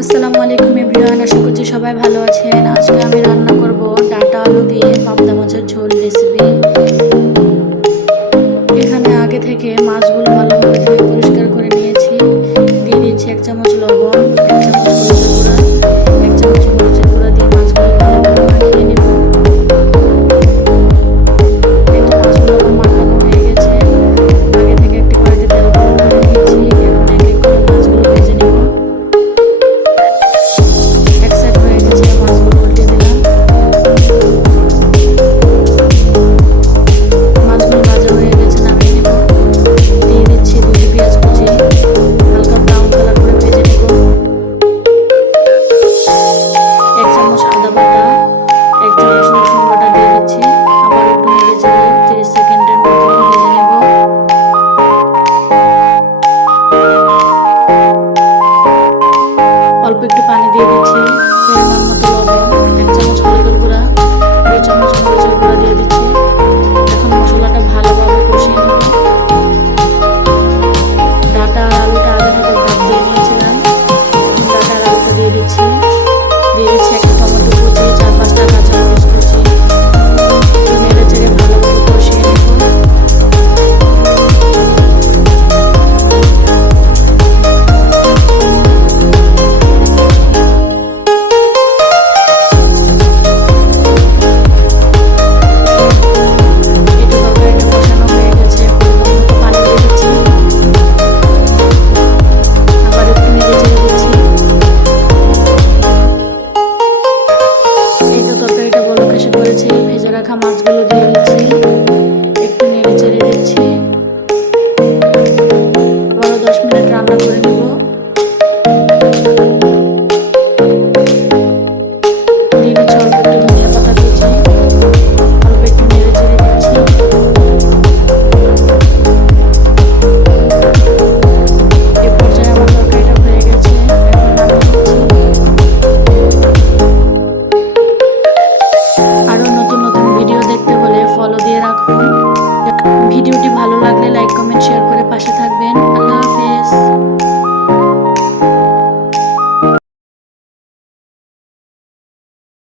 আসসালামু আলাইকুম এভরিওয়ান, আশা করছি সবাই ভালো আছেন। আজকে আমি রান্না করব ডাঁটা আলু দিয়ে পাবদা মাছের ঝোল রেসিপি। এখানে আগে থেকে মাছগুলো ভালোভাবে ধুয়ে পরিষ্কার করে নিয়েছি। দিয়ে দিচ্ছি 1 চামচ লবণ, 1 চামচ হলুদের গুঁড়া, 1 চামচ মরিচের গুঁড়া দিয়ে মাছগুলো ভালোভাবে মাখিয়ে নেব। এই তো মাছগুলো আমার মাখানো হয়ে গেছে। আগে থেকে একটি কড়াইতে তেল গরম করে নিয়েছি। এখন এক এক করে মাছগুলো ভেজে নেব। এক সাইড হয়ে গেছে, মাছগুলো উল্টে দিলাম। মাছগুলো ভাজা হয়ে গেছে, নামিয়ে নেব। দিয়ে দিচ্ছি 2টি পেঁয়াজ কুচি, হালকা ব্রাউন কালার করে ভেজে নেব। 1 চামচ আদা বাটা, 1 চামচ রসুন বাটা দিয়ে দিচ্ছি। আবার একটু নেড়ে চেড়ে 30 সেকেন্ডের মতো ভেজে নেব। অল্প একটু পানি দিয়ে দিচ্ছি পরিমাণ